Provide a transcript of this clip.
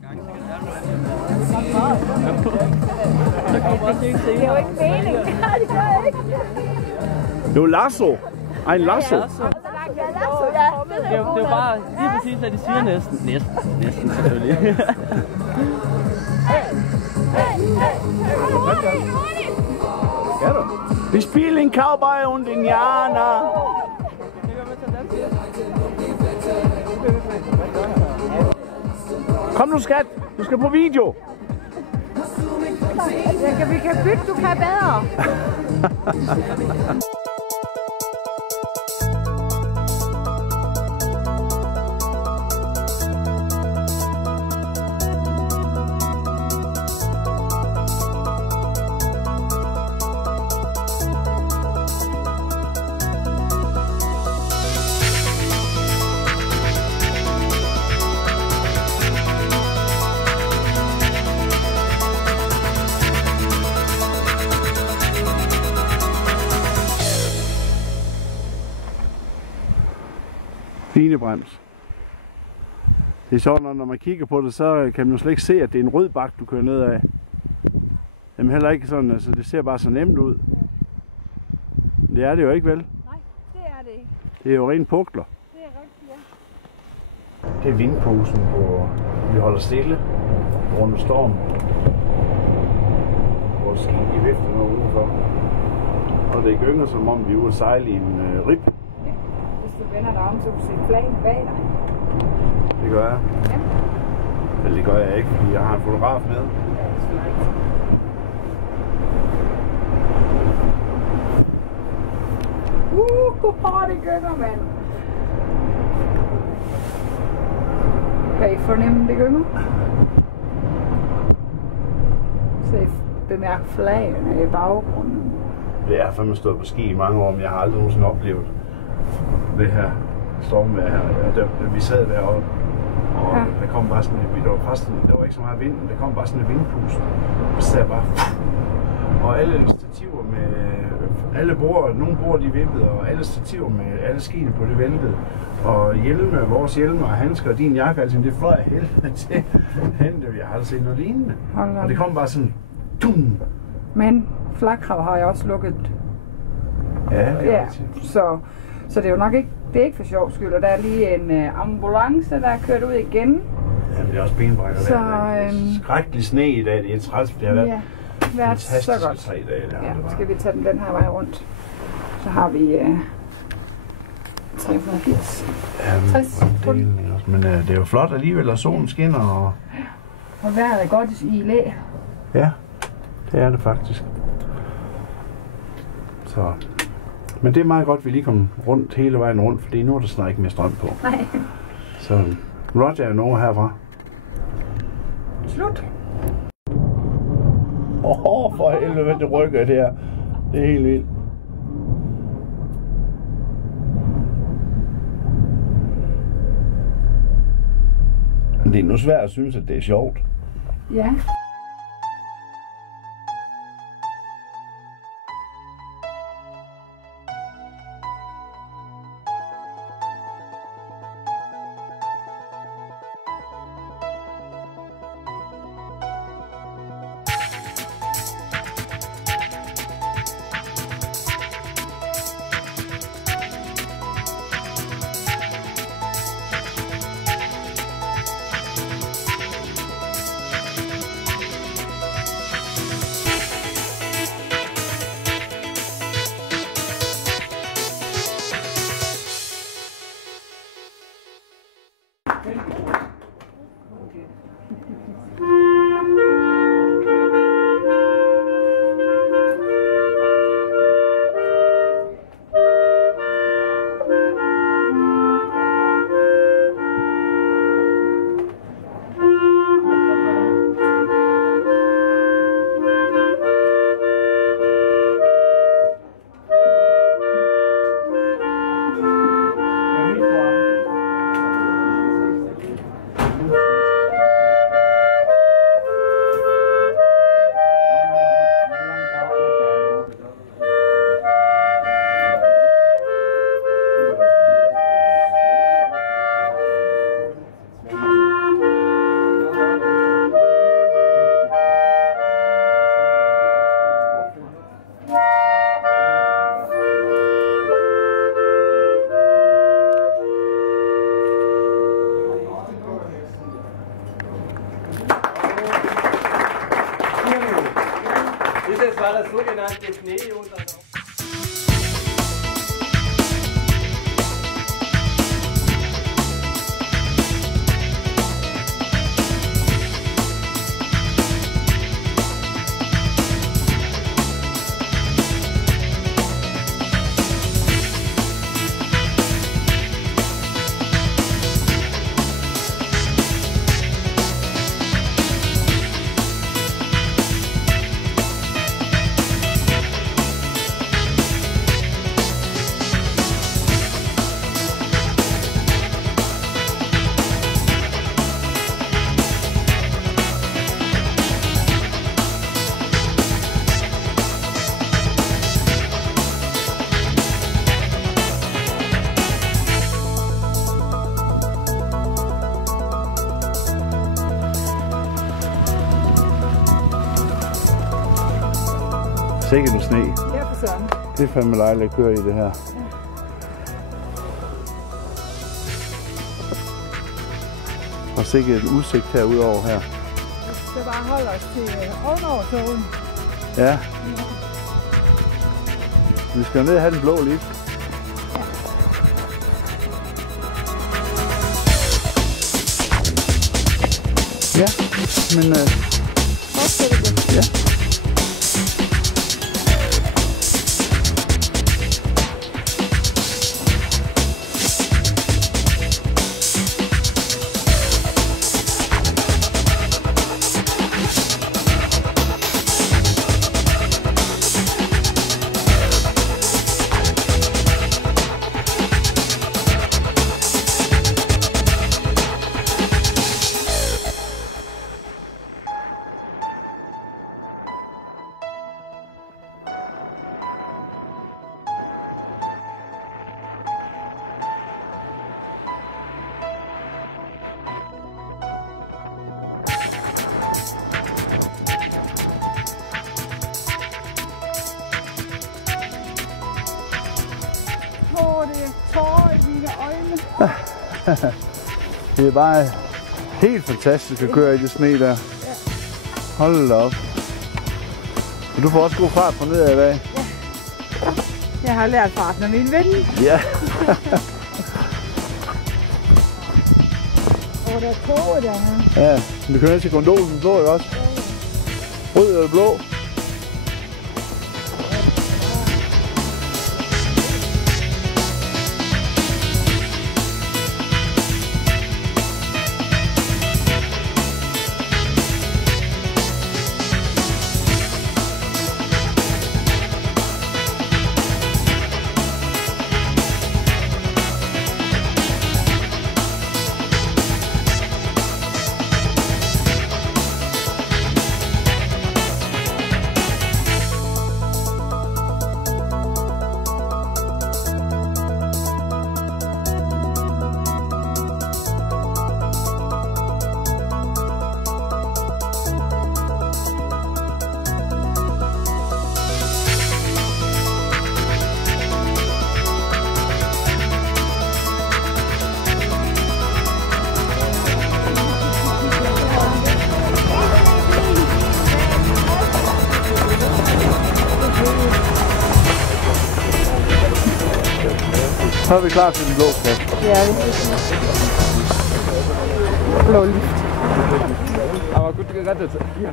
Det er jo ikke meningen. Det gør jeg ikke. Det er Lasso. Ej, en Lasso. Ja, Lasso, ja. Det er jo bare lige præcis, hvad de siger næsten. Næsten selvfølgelig. Skal du? Vi spiller en cowboy und indianer. Kom nu, skat. Du skal på video. Vi kan bytte, du kan bedre. Linebrems. Det er sjovt, når man kigger på det, så kan man jo slet ikke se, at det er en rød bakke, du kører ned af. Jamen heller ikke sådan, altså det ser bare så nemt ud. Men det er det jo ikke, vel? Nej, det er det ikke. Det er jo rent pukler. Det er rigtigt, ja. Det er vindposen, hvor vi holder stille rundt storm. Vores skib i viften og udenfor. Og det gynger, som om vi er ude at sejle i en rib. Hvis du vender dig om, så kan du se flagen bag dig. Det gør jeg. Ja. Eller det gør jeg ikke, fordi jeg har en fotograf med. Det gynger, mand. Kan I fornemme, det gynger? Se, bemærk flagene i baggrunden. Det er fandme stået på ski i mange år, men jeg har aldrig nogensinde oplevet det her stormvejr her. Ja, vi sad deroppe, og ja. Der kom bare sådan en, der var ikke så meget vind, men der kom bare sådan en vindpust. Og så bare, og alle stativer med, alle bord, nogle bord de vippede, og alle stativer med alle skiene på det væltede. Og hjelme, vores hjelme og handsker og din jakke, altså det fløj helvede til hente. Jeg har aldrig set noget lignende. Og det kom bare sådan, dum. Men flakkrav har jeg også lukket. Ja, det er så det er jo nok ikke, det er ikke for sjov skyld, og der er lige en ambulance, der er kørt ud igen. Jamen det er også benbrækker så, der. Skrækkelig sne i dag, det er træls, det har været så godt. 3 dage. Ja, skal vi tage den her vej rundt. Så har vi 380. 60 men det er jo flot alligevel, og solen skinner. Og vejret er godt i læ. Ja, det er det faktisk. Så. Men det er meget godt, at vi lige kom rundt hele vejen rundt, fordi nu er der snart ikke mere strøm på. Nej. Så Roger er nogen herfra. Slut. For helvede, hvad det rykker det her. Det er helt vildt. Men det er nu svært at synes, at det er sjovt. Ja. war das sogenannte Schneejoter. Sikkert en sne. Ja, for sådan. Det er fandme dejligt at køre i det her. Og sikkert et udsigt herudover her. Vi skal bare holde os til ovenovertogen. Ja. Vi skal ned og have den blå lift. Ja, men ja. Det er tårer i mine øjne. Det er bare helt fantastisk at køre i det sne der. Hold da op. Og du får også god fart på nedad i dag. Jeg har lært farten af min ven. Ja. Og der er tårer der her. Ja, vi kører ned til gondolen på, ikke også? Rød eller blå? Så er vi klar til den blå plads. Ja, det er blå lift. Aber gut gerettet. Ja.